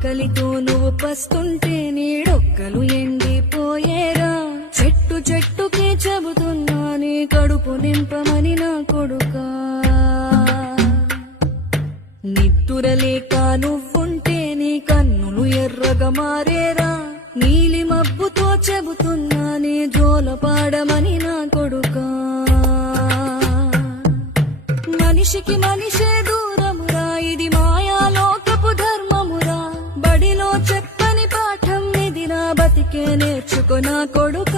ఆకలితో నువ్వు పస్తుంటే నీడొక్కలు ఎండిపోయేరా. చెట్టు చెట్టుకే చెబుతున్నా నీ కడుపు నింపమని నా కొడుకా. నిద్దురలేక నువ్వుంటే నీ కన్నులు ఎర్రగా మారేరా. నీలి మబ్బుతో చెబుతున్నా నీ జోలపాడమని నా కొడుకా. మనిషికి మనిషే దూరమురా, ఇది మాయాలోకపు ధర్మమురా. బడిలో చెప్పని పాఠం ఇదిరా, బతికే నేర్చుకో నా కొడుకా.